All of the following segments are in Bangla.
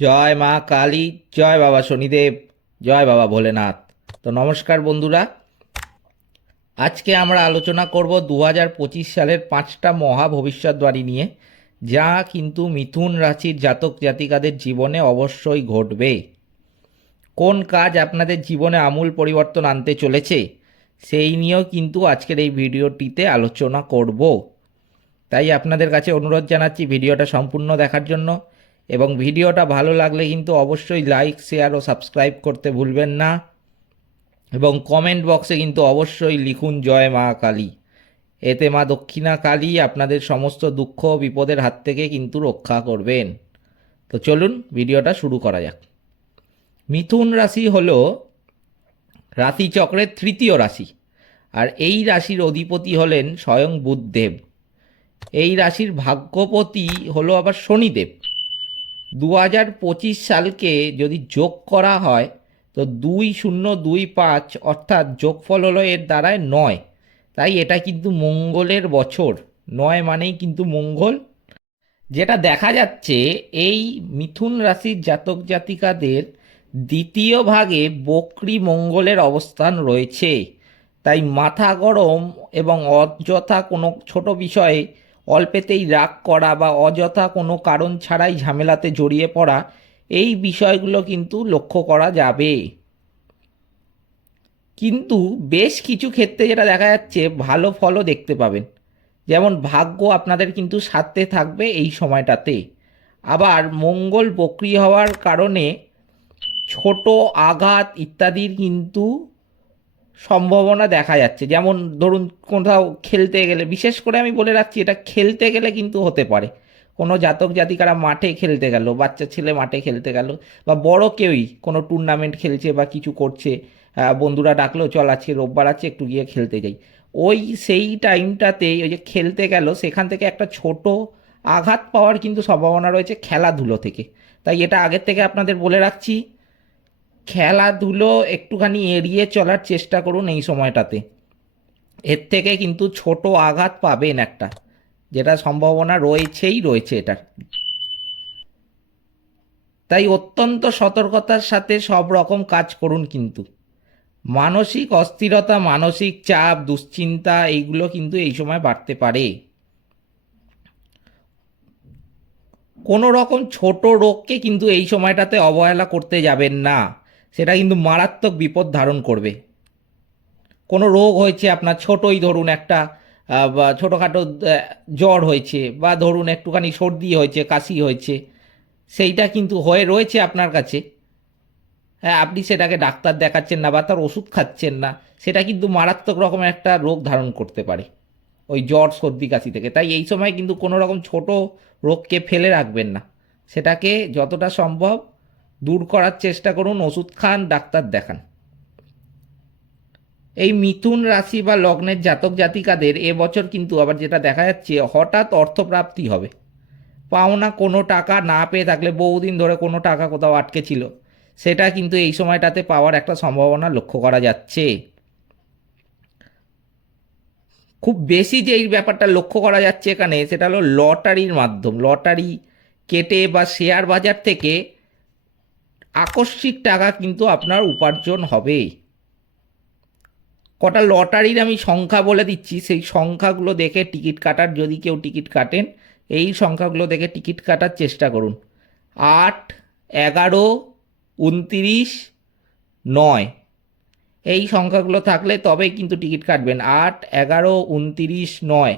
জয় মা কালী, জয় বাবা শনিদেব, জয় বাবা ভোলেনাথ। তো নমস্কার বন্ধুরা, আজকে আমরা আলোচনা করব দু সালের পাঁচটা মহা ভবিষ্যৎবাণী নিয়ে, যা কিন্তু মিথুন রাশির জাতক জাতিকাদের জীবনে অবশ্যই ঘটবে। কোন কাজ আপনাদের জীবনে আমূল পরিবর্তন আনতে চলেছে, সেই নিয়েও কিন্তু আজকের এই ভিডিওটিতে আলোচনা করব। তাই আপনাদের কাছে অনুরোধ জানাচ্ছি ভিডিওটা সম্পূর্ণ দেখার জন্য। এবং ভিডিওটা ভালো লাগলে কিন্তু অবশ্যই লাইক শেয়ার ও সাবস্ক্রাইব করতে ভুলবেন না। এবং কমেন্ট বক্সে কিন্তু অবশ্যই লিখুন, জয় মা কালী। এতে মা দক্ষিণা কালী আপনাদের সমস্ত দুঃখ বিপদের হাত থেকে কিন্তু রক্ষা করবেন। তো চলুন ভিডিওটা শুরু করা যাক। মিথুন রাশি হলো রাশিচক্রের তৃতীয় রাশি। আর এই রাশির অধিপতি হলেন স্বয়ং বুধদেব। এই রাশির ভাগ্যপতি হলো আবার শনিদেব। দু হাজার পঁচিশ সালকে যদি যোগ করা হয়, তো দুই শূন্য দুই পাঁচ অর্থাৎ যোগফল হলো এর দ্বারায় নয়। তাই এটা কিন্তু মঙ্গলের বছর। নয় মানেই কিন্তু মঙ্গল। যেটা দেখা যাচ্ছে, এই মিথুন রাশির জাতক জাতিকাদের দ্বিতীয় ভাগে বক্রি মঙ্গলের অবস্থান রয়েছে। তাই মাথা গরম এবং অযথা কোনো ছোট বিষয়ে অল্পেতেই রাগ করা বা অযথা কোনো কারণ ছাড়াই ঝামেলাতে জড়িয়ে পড়া, এই বিষয়গুলো কিন্তু লক্ষ্য করা যাবে। কিন্তু বেশ কিছু ক্ষেত্রে যেটা দেখা যাচ্ছে, ভালো ফলও দেখতে পাবেন। যেমন ভাগ্য আপনাদের কিন্তু সাথে থাকবে এই সময়টাতে। আবার মঙ্গল বক্রি হওয়ার কারণে ছোট আঘাত ইত্যাদির কিন্তু সম্ভাবনা দেখা যাচ্ছে। যেমন ধরুন কোথাও খেলতে গেলে, বিশেষ করে আমি বলে রাখছি এটা খেলতে গেলে কিন্তু হতে পারে। কোনো জাতক জাতিকারা মাঠে খেলতে গেল, বাচ্চা ছেলে মাঠে খেলতে গেল বা বড় কেউই কোনো টুর্নামেন্ট খেলছে বা কিছু করছে বন্ধুরা ডাকলো, চল আজকে রোববার আছে, একটু গিয়ে খেলতে যাই। ওই সেই টাইমটাতে ওই যে খেলতে গেল, সেখান থেকে একটা ছোট আঘাত পাওয়ার কিন্তু সম্ভাবনা রয়েছে খেলাধুলো থেকে। তাই এটা আগের থেকে আপনাদের বলে রাখছি। খেলাধুলো একটুখানি এড়িয়ে চলার চেষ্টা করুন এই সময়টাতে। এর থেকে কিন্তু ছোট আঘাত পাবেন একটা, যেটা সম্ভাবনা রয়েছেই রয়েছে এটার। তাই অত্যন্ত সতর্কতার সাথে সব রকম কাজ করুন কিন্তু। মানসিক অস্থিরতা, মানসিক চাপ, দুশ্চিন্তা এইগুলো কিন্তু এই সময় বাড়তে পারে। কোনো রকম ছোট রোগকে কিন্তু এই সময়টাতে অবহেলা করতে যাবেন না। সেটা কিন্তু মারাত্মক বিপদ ধারণ করবে। কোনো রোগ হয়েছে আপনার ছোটই ধরুন একটা ছোটোখাটো জ্বর হয়েছে বা ধরুন একটুখানি সর্দি হয়েছে, কাশি হয়েছে, সেইটা কিন্তু হয়ে রয়েছে আপনার কাছে। হ্যাঁ আপনি সেটাকে ডাক্তার দেখাচ্ছেন না বা তার ওষুধ খাচ্ছেন না, সেটা কিন্তু মারাত্মক রকমের একটা রোগ ধারণ করতে পারে, ওই জ্বর, সর্দি, কাশি থেকে। তাই এই সময় কিন্তু কোনো রকম ছোট রোগকে ফেলে রাখবেন না। সেটাকে যতটা সম্ভব দূর করার চেষ্টা করুন, ওষুধ খান, ডাক্তার দেখান। এই মিথুন রাশি বা লগ্নের জাতক জাতিকাদের এবছর কিন্তু আবার যেটা দেখা যাচ্ছে, হঠাৎ অর্থপ্রাপ্তি হবে। পাওনা কোনো টাকা না পেয়ে থাকলে বহুদিন ধরে কোনো টাকা কোথাও আটকে ছিল। সেটা কিন্তু এই সময়টাতে পাওয়ার একটা সম্ভাবনা লক্ষ্য করা যাচ্ছে। খুব বেশি যে এই ব্যাপারটা লক্ষ্য করা যাচ্ছে এখানে, সেটা হলো লটারির মাধ্যম। লটারি কেটে বা শেয়ার বাজার থেকে আকস্মিক টাকা কিন্তু আপনার উপার্জন হবে কটা লটারির আমি সংখ্যা বলে দিচ্ছি, সেই সংখ্যাগুলো দেখে টিকিট কাটার, যদি কেউ টিকিট কাটেন, এই সংখ্যাগুলো দেখে টিকিট কাটার চেষ্টা করুন। আট, এগারো, উনতিরিশ, নয়, এই সংখ্যাগুলো থাকলে তবেই কিন্তু টিকিট কাটবেন। আট, এগারো, উনতিরিশ, নয়,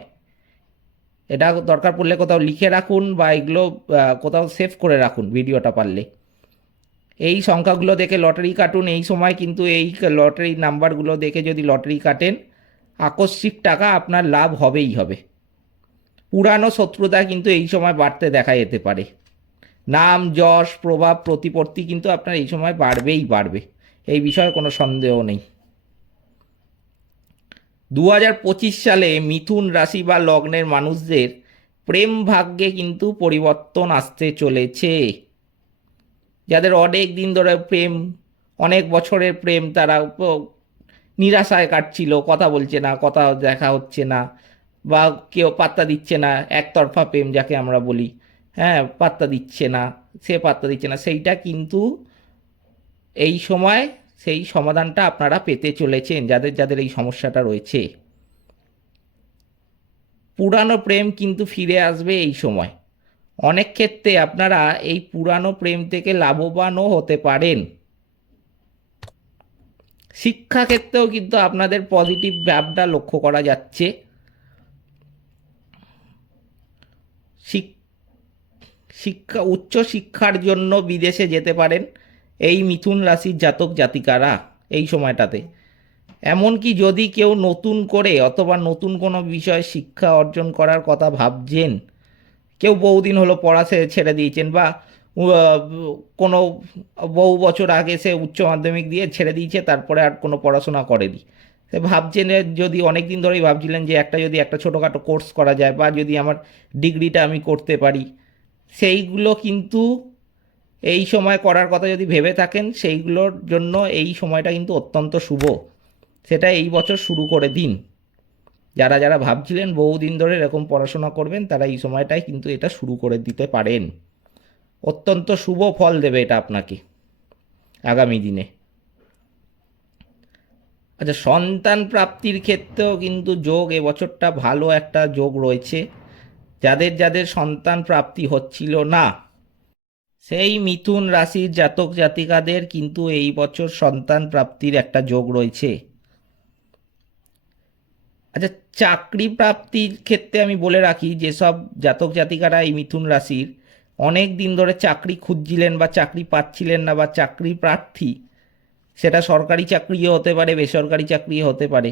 এটা দরকার পড়লে কোথাও লিখে রাখুন বা এগুলো কোথাও সেভ করে রাখুন ভিডিওটা পারলে। এই সংখ্যাগুলো দেখে লটারি কাটুন, এই সময় কিন্তু এই লটারি নাম্বারগুলো দেখে যদি লটারি কাটেন, আকস্মিক টাকা আপনার লাভ হবেই হবে। পুরানো শত্রুতা কিন্তু এই সময় বাড়তে দেখা যেতে পারে। নাম, যশ, প্রভাব, প্রতিপত্তি কিন্তু আপনার এই সময় বাড়বেই বাড়বে, এই বিষয়ে কোনো সন্দেহ নেই। দু হাজার পঁচিশ সালে মিথুন রাশি বা লগ্নের মানুষদের প্রেম ভাগ্যে কিন্তু পরিবর্তন আসতে চলেছে। যাদের অনেক দিন ধরে প্রেম, অনেক বছরের প্রেম, তারা নিরাশায় কাটছিল, কথা বলছে না, কথা দেখা হচ্ছে না বা কেউ পাত্তা দিচ্ছে না, একতরফা প্রেম যাকে আমরা বলি হ্যাঁ পাত্তা দিচ্ছে না, সে পাত্তা দিচ্ছে না। সেইটা কিন্তু এই সময় সেই সমাধানটা আপনারা পেতে চলেছেন, যাদের যাদের এই সমস্যাটা রয়েছে। পুরানো প্রেম কিন্তু ফিরে আসবে এই সময়। অনেক ক্ষেত্রে আপনারা এই পুরানো প্রেম থেকে লাভবানও হতে পারেন। শিক্ষা ক্ষেত্রেও কিন্তু আপনাদের পজিটিভ ভাবটা লক্ষ্য করা যাচ্ছে। শিক- শিক্ষা, উচ্চ শিক্ষার জন্য বিদেশে যেতে পারেন এই মিথুন রাশির জাতক জাতিকারা এই সময়টাতে। এমনকি যদি কেউ নতুন করে অথবা নতুন কোনো বিষয়ে শিক্ষা অর্জন করার কথা ভাবছেন কেউ বহুদিন হলো পড়া সে- ছেড়ে দিয়েছেন বা কোনো বহু বছর আগে সে উচ্চ মাধ্যমিক দিয়ে ছেড়ে দিয়েছে, তারপরে আর কোনো পড়াশোনা করেনি। সে ভাবছেন যদি অনেক দিন ধরেই ভাবছিলেন যে একটা যদি একটা ছোটোখাটো কোর্স করা যায় বা যদি আমার ডিগ্রিটা আমি করতে পারি। সেইগুলো কিন্তু এই সময় করার কথা যদি ভেবে থাকেন, সেইগুলোর জন্য এই সময়টা কিন্তু অত্যন্ত শুভ। সেটা এই বছর শুরু করে দিন। যারা যারা ভাবছিলেন বহুদিন ধরে এরকম পড়াশোনা করবেন, তারা এই সময়টাই কিন্তু এটা শুরু করে দিতে পারেন। অত্যন্ত শুভ ফল দেবে এটা আপনাকে আগামী দিনে। আচ্ছা সন্তান প্রাপ্তির ক্ষেত্রেও কিন্তু যোগ এবছরটা ভালো একটা যোগ রয়েছে। যাদের যাদের সন্তান প্রাপ্তি হচ্ছিল না, সেই মিথুন রাশির জাতক জাতিকাদের কিন্তু এই বছর সন্তান প্রাপ্তির একটা যোগ রয়েছে। আচ্ছা চাকরি প্রাপ্তির ক্ষেত্রে আমি বলে রাখি, যেসব জাতক জাতিকারা এই মিথুন রাশির, অনেক দিন ধরে চাকরি খুঁজছিলেন বা চাকরি পাচ্ছিলেন না বা চাকরি প্রার্থী, সেটা সরকারি চাকরিও হতে পারে, বেসরকারি চাকরিও হতে পারে,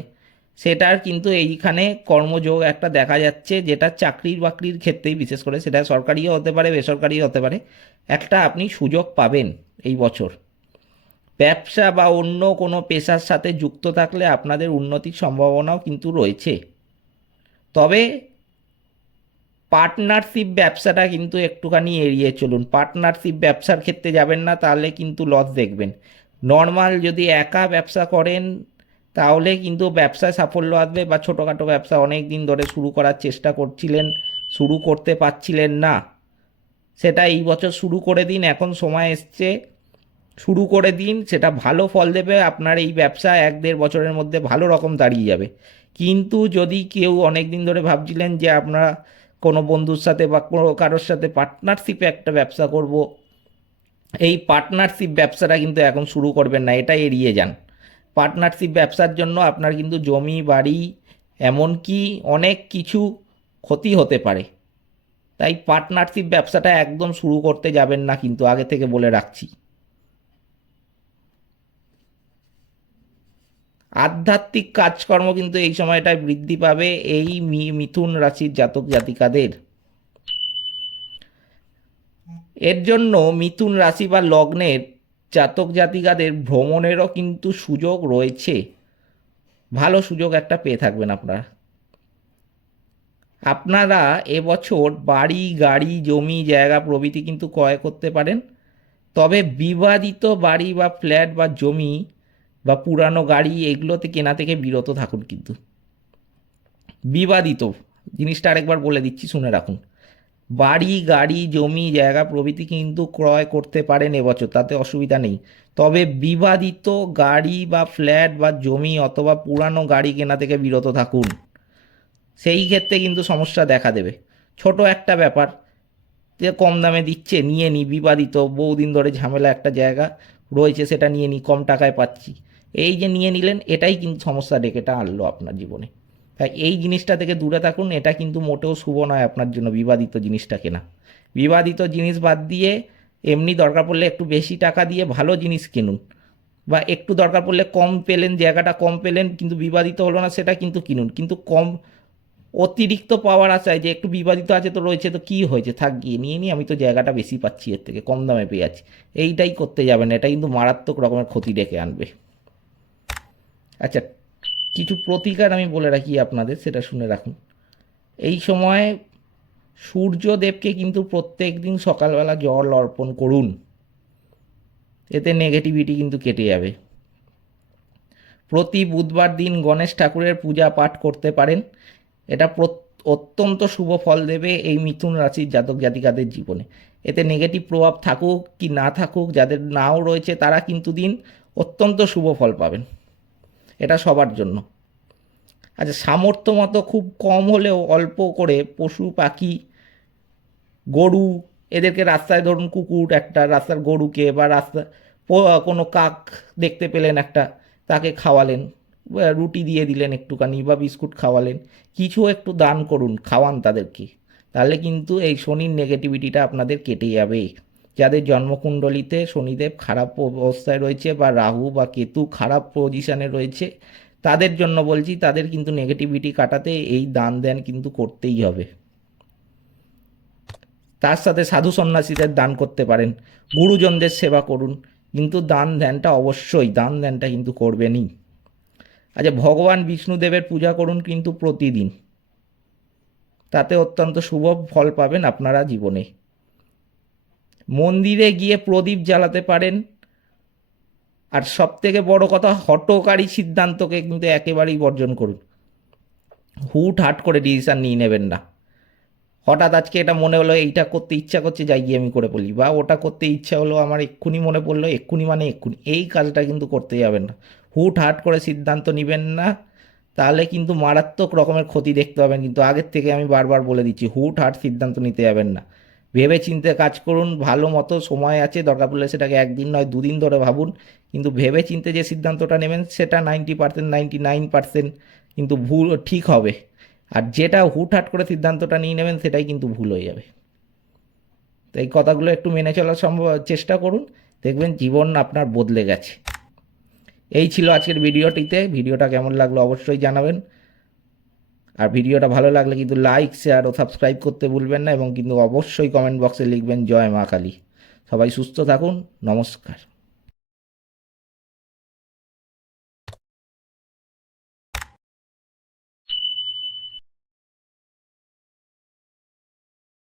সেটার কিন্তু এইখানে কর্মযোগ একটা দেখা যাচ্ছে, যেটা চাকরির বাকরির ক্ষেত্রেই বিশেষ করে, সেটা সরকারিও হতে পারে, বেসরকারিও হতে পারে, একটা আপনি সুযোগ পাবেন এই বছর। ব্যবসা বা অন্য কোনো পেশার সাথে যুক্ত থাকলে আপনাদের উন্নতির সম্ভাবনাও কিন্তু রয়েছে। তবে পার্টনারশিপ ব্যবসাটা কিন্তু একটুখানি এড়িয়ে চলুন। পার্টনারশিপ ব্যবসার ক্ষেত্রে যাবেন না, তাহলে কিন্তু লস দেখবেন। নর্মাল যদি একা ব্যবসা করেন, তাহলে কিন্তু ব্যবসায় সাফল্য আসবে বা ছোটোখাটো ব্যবসা অনেক দিন ধরে শুরু করার চেষ্টা করছিলেন, শুরু করতে পারছিলেন না। সেটা এই বছর শুরু করে দিন, এখন সময় এসছে শুরু করে দিন, সেটা ভালো ফল দেবে, আপনার এই ব্যবসা এক দেড় বছরের মধ্যে ভালো রকম দাঁড়িয়ে যাবে। কিন্তু যদি কেউ অনেক দিন ধরে ভাবছিলেন যে আপনারা কোনো বন্ধুর সাথে বা কোনো কারোর সাথে পার্টনারশিপে একটা ব্যবসা করব, এই পার্টনারশিপ ব্যবসাটা কিন্তু এখন শুরু করবেন না, এটা এড়িয়ে যান। পার্টনারশিপ ব্যবসার জন্য আপনার কিন্তু জমি, বাড়ি, এমনকি অনেক কিছু ক্ষতি হতে পারে। তাই পার্টনারশিপ ব্যবসাটা একদম শুরু করতে যাবেন না কিন্তু, আগে থেকে বলে রাখছি। আধ্যাত্মিক কাজকর্ম কিন্তু এই সময়টায় বৃদ্ধি পাবে এই মিথুন রাশির জাতক জাতিকাদের। এর জন্য মিথুন রাশি বা লগ্নের জাতক জাতিকাদের ভ্রমণেরও কিন্তু সুযোগ রয়েছে। ভালো সুযোগ একটা পেয়ে থাকবেন আপনারা। আপনারা এবছর বাড়ি, গাড়ি, জমি, জায়গা, প্রভৃতি কিন্তু ক্রয় করতে পারেন। তবে বিবাদিত বাড়ি বা ফ্ল্যাট বা জমি বা পুরানো গাড়ি এগুলোতে কেনা থেকে বিরত থাকুন কিন্তু। বিবাদিত জিনিসটা আরেকবার বলে দিচ্ছি, শুনে রাখুন। বাড়ি, গাড়ি, জমি, জায়গা প্রভৃতি কিন্তু ক্রয় করতে পারেন এবছর, তাতে অসুবিধা নেই। তবে বিবাদিত গাড়ি বা ফ্ল্যাট বা জমি অথবা পুরানো গাড়ি কেনা থেকে বিরত থাকুন। সেই ক্ষেত্রে কিন্তু সমস্যা দেখা দেবে। ছোট একটা ব্যাপার, যে কম দামে দিচ্ছে, নিয়ে নি বিবাদিত, বহুদিন ধরে ঝামেলা একটা জায়গা রয়েছে, সেটা নিয়ে নি, কম টাকায় পাচ্ছি। এই যে নিয়ে নিলেন, এটাই কিন্তু সমস্যা ডেকেটা আনলো আপনার জীবনে। তাই এই জিনিসটা থেকে দূরে থাকুন, এটা কিন্তু মোটেও শুভ নয় আপনার জন্য বিবাদিত জিনিসটা কেনা। বিবাদিত জিনিস বাদ দিয়ে এমনি দরকার পড়লে একটু বেশি টাকা দিয়ে ভালো জিনিস কিনুন। বা একটু দরকার পড়লে কম পেলেন, জায়গাটা কম পেলেন, কিন্তু বিবাদিত হলো না, সেটা কিন্তু কিনুন। কিন্তু কম অতিরিক্ত পাওয়ার আশায় যে একটু বিবাদিত আছে তো রয়েছে, তো কি হয়েছে? থাক, গিয়ে নিয়ে নিই আমি তো জায়গাটা বেশি পাচ্ছি এর থেকে, কম দামে পেয়ে যাচ্ছি। এইটাই করতে যাবেন এটা কিন্তু মারাত্মক রকমের ক্ষতি ডেকে আনবে। আচ্ছা কিছু প্রতিকার আমি বলে রাখি আপনাদের, সেটা শুনে রাখুন। এই সময় সূর্যদেবকে কিন্তু প্রত্যেক দিন সকালবেলা জল অর্পণ করুন। এতে নেগেটিভিটি কিন্তু কেটে যাবে। প্রতি বুধবার দিন গণেশ ঠাকুরের পূজা পাঠ করতে পারেন। এটা অত্যন্ত শুভ ফল দেবে এই মিথুন রাশির জাতক জাতিকাদের জীবনে। এতে নেগেটিভ প্রভাব থাকুক কি না থাকুক, যাদের নাও রয়েছে তারা কিন্তু দিন অত্যন্ত শুভ ফল পাবেন। এটা সবার জন্য। আচ্ছা সামর্থ্য মতো খুব কম হলেও অল্প করে পশু, পাখি, গরু, এদেরকে রাস্তায় ধরুন কুকুর একটা, রাস্তার গরুকে বা রাস্তা কোনো কাক দেখতে পেলেন একটা, তাকে খাওয়ালেন রুটি দিয়ে দিলেন একটুখানি বা বিস্কুট খাওয়ালেন, কিছু একটু দান করুন, খাওয়ান তাদেরকে, তাহলে কিন্তু এই শনির নেগেটিভিটিটা আপনাদের কেটে যাবে। যাদের জন্মকুণ্ডলিতে শনিদেব খারাপ অবস্থায় রয়েছে বা রাহু বা কেতু খারাপ পজিশনে রয়েছে, তাদের জন্য বলছি, তাদের কিন্তু নেগেটিভিটি কাটাতে এই দান দেন কিন্তু করতেই হবে। তার সাথে সাধু সন্ন্যাসীদের দান করতে পারেন। গুরুজনদের সেবা করুন, কিন্তু দান ধ্যানটা অবশ্যই, দান ধ্যানটা কিন্তু করবেনই। আচ্ছা ভগবান বিষ্ণুদেবের পূজা করুন কিন্তু প্রতিদিন। তাতে অত্যন্ত শুভ ফল পাবেন আপনারা জীবনে। মন্দিরে গিয়ে প্রদীপ জ্বালাতে পারেন। আর সব থেকে বড় কথা হটকারী সিদ্ধান্তকে কিন্তু একেবারেই বর্জন করুন। হুট হাট করে ডিসিশান নিয়ে নেবেন না। হঠাৎ আজকে এটা মনে হলো, এইটা করতে ইচ্ছা করছে, যাই গিয়ে আমি করে বলি। বা ওটা করতে ইচ্ছা হলো, আমার এক্ষুনি মনে পড়ল, এক্ষুনি মানে এক্ষুনি। এই কাজটা কিন্তু করতে যাবেন না। হুট হাট করে সিদ্ধান্ত নেবেন না, তাহলে কিন্তু মারাত্মক রকমের ক্ষতি দেখতে পাবেন। কিন্তু আগের থেকে আমি বারবার বলে দিচ্ছি, হুট হাট সিদ্ধান্ত নিতে যাবেন না। ভেবে চিন্তে কাজ করুন, ভালো মতো সময় আছে, দরকার পড়লে সেটাকে একদিন নয়, দুদিন ধরে ভাবুন। কিন্তু ভেবে চিন্তে যে সিদ্ধান্তটা নেবেন, সেটা ninety percent, ninety nine percent কিন্তু ভুল ঠিক হবে। আর যেটা হুটহাট করে সিদ্ধান্তটা নিয়ে নেবেন, সেটাই কিন্তু ভুল হয়ে যাবে। তো এই কথাগুলো একটু মেনে চলার সম্ভব, চেষ্টা করুন। দেখবেন জীবন আপনার বদলে গেছে। এই ছিল আজকের ভিডিওটিতে। ভিডিওটা কেমন লাগল অবশ্যই জানাবেন। আর ভিডিওটা ভালো লাগলে কিন্তু লাইক শেয়ার ও সাবস্ক্রাইব করতে ভুলবেন না এবং কিন্তু অবশ্যই কমেন্ট বক্সে লিখবেন জয় মা কালী। সবাই সুস্থ থাকুন, নমস্কার।